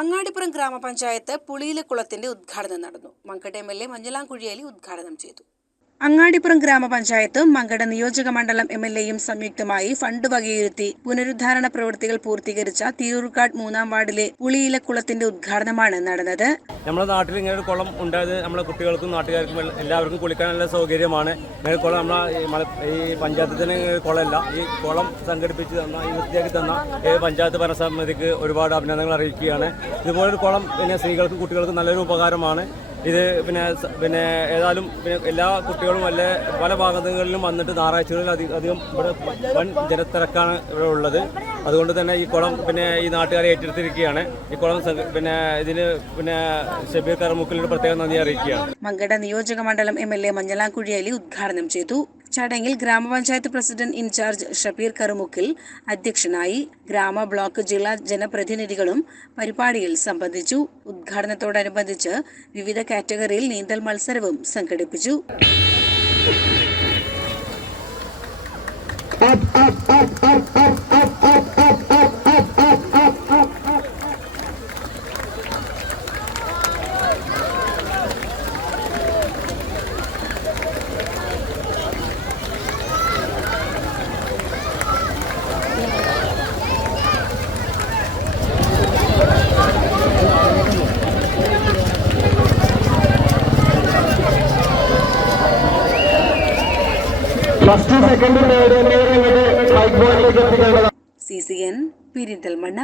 അങ്ങാടിപ്പുറം ഗ്രാമപഞ്ചായത്ത് പുളിയിലക്കുളത്തിന്റെ ഉദ്ഘാടനം നടന്നു. മങ്കട MLA മഞ്ഞളാംകുഴിയേലി ഉദ്ഘാടനം ചെയ്തു. അങ്ങാടിപ്പുറം ഗ്രാമപഞ്ചായത്തും മങ്കട നിയോജക മണ്ഡലം MLAയും സംയുക്തമായി ഫണ്ട് വകയിരുത്തി പുനരുദ്ധാരണ പ്രവൃത്തികൾ പൂർത്തീകരിച്ച തിരൂർക്കാട് 3-ാം വാർഡിലെ പുളിയിലക്കുളത്തിന്റെ ഉദ്ഘാടനമാണ് നടന്നത്. നമ്മുടെ നാട്ടിൽ ഇങ്ങനെ ഒരു കുളം ഉണ്ടായത് നമ്മുടെ കുട്ടികൾക്കും നാട്ടുകാർക്കും എല്ലാവർക്കും കുളിക്കാൻ നല്ല സൗകര്യമാണ്. ഇങ്ങനെ കുളം നമ്മളെ ഈ പഞ്ചായത്തിൽ തന്നെ കുളമല്ല, ഈ കുളം സംഘടിപ്പിച്ച് തന്ന ഈ വൃത്തിയാക്കി തന്ന പഞ്ചായത്ത് ഭരണസമിതിക്ക് ഒരുപാട് അഭിനന്ദനങ്ങൾ അറിയിക്കുകയാണ്. ഇതുപോലൊരു കുളം സ്ത്രീകൾക്കും കുട്ടികൾക്കും നല്ലൊരു ഉപകാരമാണ്. ഇത് പിന്നെ ഏതായാലും എല്ലാ കുട്ടികളും പല ഭാഗങ്ങളിലും വന്നിട്ട് ഞായറാഴ്ചകളിൽ അധികം ഇവിടെ വൻ ജനത്തിരക്കാണ് ഇവിടെ ഉള്ളത്. അതുകൊണ്ട് തന്നെ ഈ കുളം ഈ നാട്ടുകാരെ ഏറ്റെടുത്തിരിക്കുകയാണ്. ഈ കുളം ഇതിന് ഷബീർ കറുമുക്കിലിന് പ്രത്യേകം നന്ദി അറിയിക്കുകയാണ്. മങ്കട നിയോജക മണ്ഡലം MLA മഞ്ഞളാംകുഴിയേലി ഉദ്ഘാടനം ചെയ്തു. ചടങ്ങിൽ ഗ്രാമപഞ്ചായത്ത് പ്രസിഡന്റ് ഇൻചാർജ് ഷബീർ കറുമുക്കിൽ അധ്യക്ഷനായി. ഗ്രാമ ബ്ലോക്ക് ജില്ലാ ജനപ്രതിനിധികളും പരിപാടിയിൽ സംബന്ധിച്ചു. ഉദ്ഘാടനത്തോടനുബന്ധിച്ച് വിവിധ കാറ്റഗറിയിൽ നീന്തൽ മത്സരവും സംഘടിപ്പിച്ചു. CCN പെരിന്തൽമണ്ണ.